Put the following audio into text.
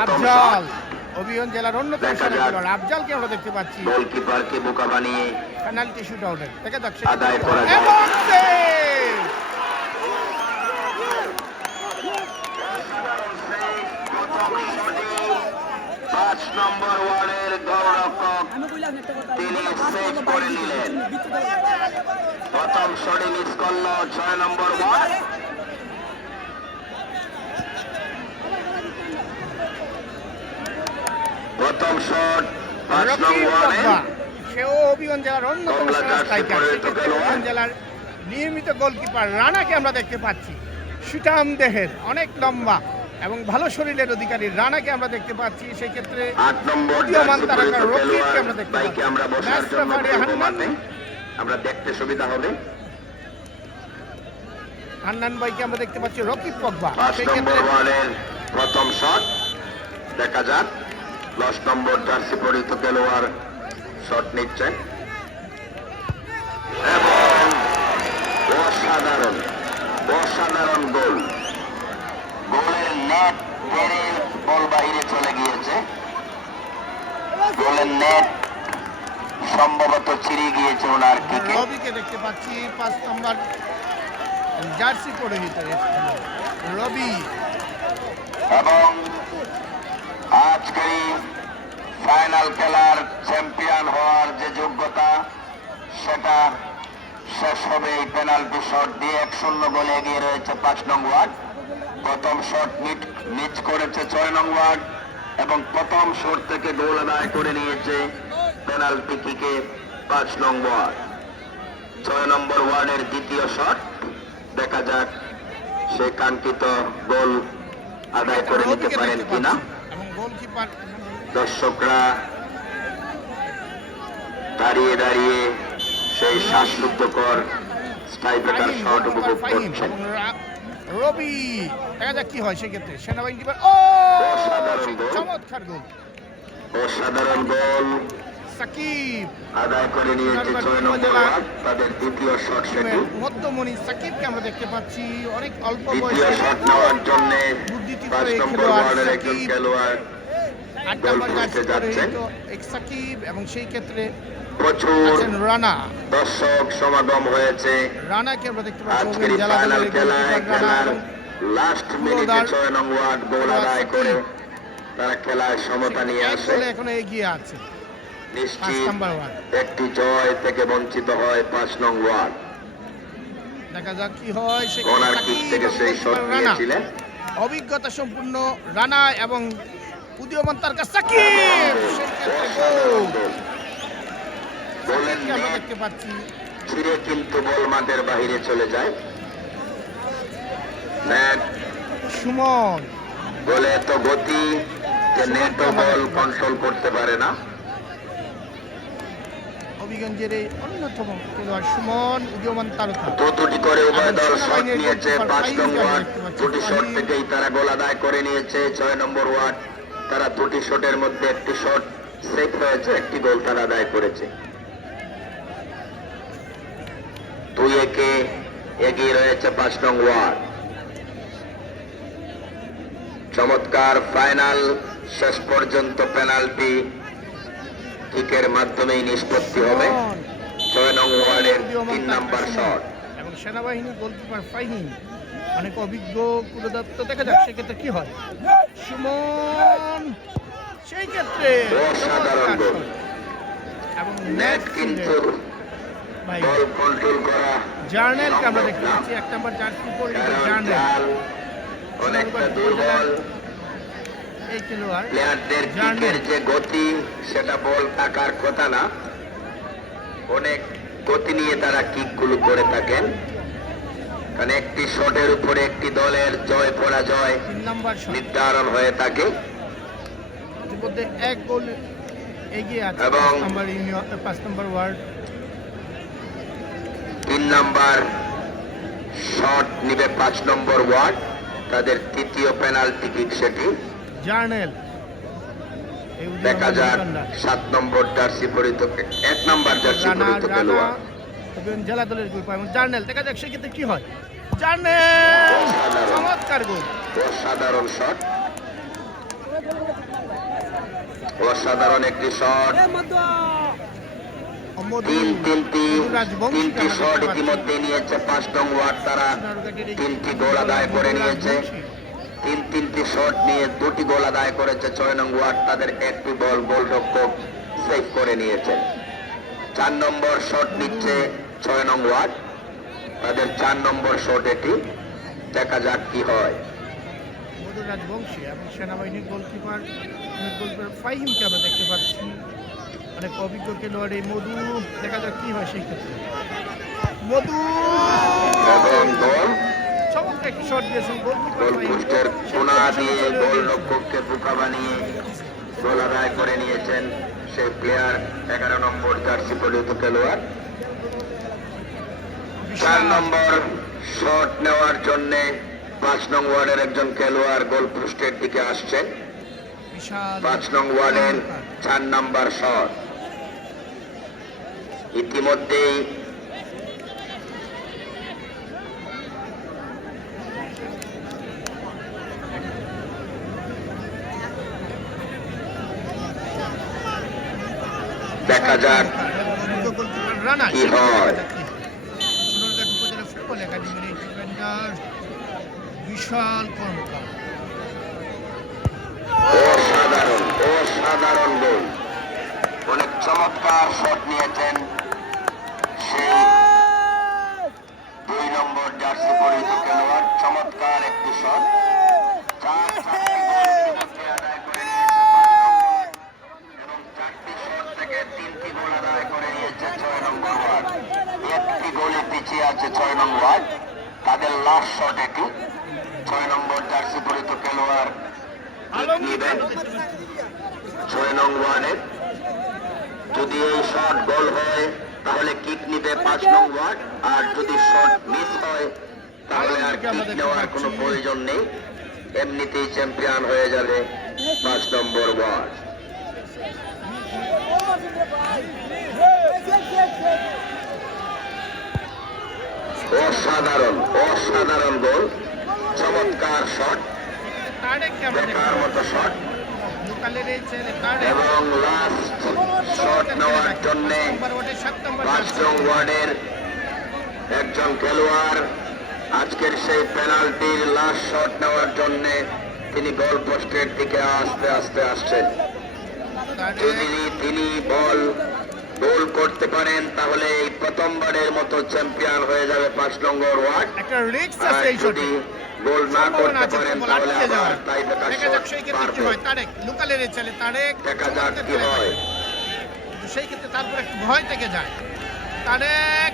আফজাল অভিযান জেলার অন্যতম সেরা খেলোয়াড় আফজালকে আমরা দেখতে পাচ্ছি গোলকিপারকে বোকা বানিয়ে পেনাল্টি শুট আউটের দেখা যাক আদায় করা যায়। এবং সেভ! 5 নম্বর ওয়ার্ডের গোলরক্ষক তিনি সেভ করে নিলেন। প্রথম শটে মিস করল 6 নম্বর ওয়ার্ড। প্রথম শট 5 নম্বর ওয়ার্ডে। সেও অভিযান জেলার অন্যতম সেরা স্ট্রাইকার সেক্ষেত্রে অভিযান জেলার নিয়মিত গোলকিপার রানাকে আমরা দেখতে পাচ্ছি। সুঠাম দেহের, অনেক লম্বা এবং ভালো শরীরের অধিকারী রানাকে আমরা দেখতে পাচ্ছি। সেই ক্ষেত্রে 8 নম্বর উদীয়মান তারকা রকিবকে আমরা দেখতে বাইকে পাচ্ছি। আমরা বসার জন্য আমরা দেখতে সুবিধা হবে। হান্নান ভাইকে আমরা দেখতে পাচ্ছি রকিব পগবা। 5 সেই নম্বর ক্ষেত্রে ওয়ার্ডের প্রথম শট দেখা যাক। 10 নম্বর জার্সি পরিহিত খেলোয়াড় শট নিচ্ছেন এবং অসাধারণ অসাধারণ গোল। গোলের নেট পেরে বল বাইরে চলে গিয়েছে। গোলের নেট সম্ভবত ছিঁড়ে গিয়েছে ওনার কিকে। রবিকে দেখতে পাচ্ছি 5 নম্বর জার্সি পরিহিত রবি। এবং আজকের ফাইনাল খেলার চ্যাম্পিয়ন হওয়ার যে যোগ্যতা সেটা শেষ হবে এই পেনাল্টি শট দিয়ে। 1-0 গোলে এগিয়ে রয়েছে 5 নং ওয়ার্ড। প্রথম শট মিস করেছে 6 নং ওয়ার্ড এবং প্রথম শট থেকে গোল আদায় করে নিয়েছে পেনাল্টি কিকে 5 নং ওয়ার্ড। 6 নম্বর ওয়ার্ডের দ্বিতীয় শট দেখা যাক সে কাঙ্ক্ষিত গোল আদায় করে নিতে পারেন কিনা। এবং গোলকিপার দর্শকরা দাঁড়িয়ে দাঁড়িয়ে সেই শ্বাসরুদ্ধকর স্ট্রাইকার শট উপভোগ করছেন। রবি দেখা যাক কি হয় সেক্ষেত্রে সেনাবাহিনী কিপার। ও অসাধারণ গোল। চমৎকার গোল। অসাধারণ গোল সাকিব আদায় করে নিয়েছে 6 নম্বর ওয়ার্ড। তাদের দ্বিতীয় শট সেটি। মধ্যমণি সাকিবকে আমরা দেখতে পাচ্ছি অনেক অল্প দ্বিতীয় বয়সে শট নেওয়ার জন্য বুদ্ধিদীপ্ত 5 এই নম্বর খেলোয়াড় ওয়ার্ডের একজন সাকিব। খেলোয়াড় 8 গোল নম্বর করতে জার্সি যাচ্ছেন। পরিহিত এক সাকিব এবং সেই ক্ষেত্রে প্রচুর আছেন রানা। দর্শক সমাগম হয়েছে রানাকে আমরা দেখতে পাচ্ছি আজকের অভিযান জেলা ফাইনাল দলের খেলায়। গোলকিপার রানা খেলার এবং লাস্ট মিনিটে 6 নং ওয়ার্ড গোল আদায় করে তারা খেলায় সমতা নিয়ে এক আসে। গোলে এখনো এগিয়ে আছে 5 নিশ্চিত নম্বর ওয়ার্ড। একটি জয় থেকে বঞ্চিত হয় 5 নং ওয়ার্ড। দেখা যাক কি হয় কর্নার কিক থেকে সেই শট রানা নিয়েছিলেন। অভিজ্ঞতা সম্পূর্ণ রানা এবং উদীয়মান তারকা সাকিব। সেই ক্ষেত্রে গোল। গোলের সাকিবকে আমরা নেট দেখতে পাচ্ছি। ছিঁড়ে কিন্তু বল মাঠের বাহিরে চলে যায়। নেট সুমন বলে এত গতি যে নেটও বল কন্ট্রোল করতে পারে না। হবিগঞ্জের এই অন্যতম খেলোয়াড় সুমন উদীয়মান তারকা। দুটি করে উভয় দল শট নিয়েছে 5 নং ওয়ার্ড। দুটি শট থেকেই তারা গোল আদায় করে নিয়েছে 6 নম্বর ওয়ার্ড। তারা দুটি শটের মধ্যে একটি শট সেভ হয়েছে, একটি গোল তারা আদায় করেছে। 2-1 এগিয়ে রয়েছে 5 নং ওয়ার্ড। চমৎকার ফাইনাল শেষ পর্যন্ত পেনাল্টি কিকের মাধ্যমেই নিষ্পত্তি হবে। 6 নং ওয়ার্ডের 3 নম্বর শট এবং সেনাবাহিনী গোলকিপার ফাহিম অনেক অভিজ্ঞ কুলদত্ত। দেখা যাক সেক্ষেত্রে কি হয়। সুমন সেই ক্ষেত্রে অসাধারণ গোল। এবং নেট কিন্তু ভাই বল কন্ট্রোল করা জার্নেলকে আমরা দেখতে পাচ্ছি 1 নম্বর জার্সি পরিহিত জার্নেল। জাল অনেকটা দুর্বল। এই খেলোয়াড় প্লেয়ারদের কিকের যে গতি সেটা বল থাকার কথা না। অনেক গতি নিয়ে তারা কিকগুলো করে থাকেন, কারণ একটি শটের উপরে একটি দলের জয় পরাজয় 3 নম্বর শট। নির্ধারণ হয়ে থাকে। ইতিমধ্যে 1 গোল এগিয়ে আছে এবং 5 নম্বর ওয়ার্ড। 3 নম্বর শট নিবে 5 নম্বর ওয়ার্ড। তাদের তৃতীয় পেনাল্টি কিক সেটি। জার্নেল দেখা যাক 7 নম্বর জার্সি পরিহিত 1 নম্বর জার্সি পরিহিত খেলোয়াড় জেলা দলের গোলকিপার এবং জার্নেল। দেখা যাক সেক্ষেত্রে কি হয়। জার্নেল চমৎকার গোল। অসাধারণ শট। অসাধারণ একটি শট। তিনটি শট ইতিমধ্যে নিয়েছে 5 নং ওয়ার্ড। তারা 3টি গোল আদায় করে নিয়েছে। তিনটি শট নিয়ে 2টি গোল আদায় করেছে 6 নং ওয়ার্ড। তাদের একটি বল গোলরক্ষক সেভ করে নিয়েছে। 4 নম্বর শট নিচ্ছে 6 নং ওয়ার্ড। তাদের 4 নম্বর শট এটি। দেখা যাক কি হয়। মধু রাজবংশী এবং সেনাবাহিনীর গোলকিপার ফাহিমকে আমরা দেখতে পাচ্ছি, অনেক অভিজ্ঞ খেলোয়াড় এই মধু। দেখা যাক কি হয় সেই ক্ষেত্রে। মধু এবং গোল চমৎকার একটি শট দিয়েছেন গোলকিপার গোলপোস্টের কোনা দিয়ে গোলরক্ষককে বোকা বানিয়ে গোল আদায় করে নিয়েছেন সেই প্লেয়ার 11 নম্বর জার্সি পরিহিত খেলোয়াড়। 4 নম্বর শট নেওয়ার জন্য 5 নং ওয়ার্ডের একজন খেলোয়াড় গোলপোস্টের দিকে আসছেন। 5 নং ওয়ার্ডের 4 নম্বর শট ইতিমধ্যেই দেখা যাক রানা কি হয়। উপজেলা ফুটবল একাডেমির এই ডিফেন্ডার বিশাল কর্মকার। অসাধারণ গোল। অনেক চমৎকার শট নিয়েছেন সেই 2 নম্বর জার্সি পরিহিত খেলোয়াড়। চমৎকার একটি শট। 4টি গোল আদায় করে নিয়েছে 5 নম্বর এবং 4টি শট থেকে 3টি গোল আদায় করে নিয়েছে 6 নম্বর ওয়ার্ড। একটি গোলে পিছিয়ে আছে 6 নম্বর ওয়ার্ড। তাদের লাস্ট শট এটি। 6 নম্বর জার্সি পরিহিত খেলোয়াড় নেবেন 6 নং ওয়ার্ডের। যদি এই শট গোল হয় তাহলে কিক নিবে 5 নং ওয়ার্ড, আর যদি শট মিস হয় তাহলে আর কিক নেওয়ার কোনো প্রয়োজন নেই। এমনিতেই চ্যাম্পিয়ন হয়ে যাবে 5 নম্বর ওয়ার্ড। অসাধারণ গোল। চমৎকার শট, দেখার মতো শট। এবং লাস্ট শট নেওয়ার জন্য 5 নং ওয়ার্ডের একজন খেলোয়াড় আজকের সেই পেনাল্টির লাস্ট শট নেওয়ার জন্য তিনি গোল পোস্টের দিকে আস্তে আস্তে আসছেন। যদি তিনি গোল করতে পারেন তাহলে এই প্রথমবারের মতো চ্যাম্পিয়ন হয়ে যাবে 5 নম্বর ওয়ার্ড। আর যদি গোল না করতে পারেন তাহলে আবার তাই দেখা যাক কি হয়। সেই ক্ষেত্রে তারপর একটু ভয় থেকে যায়। তারেক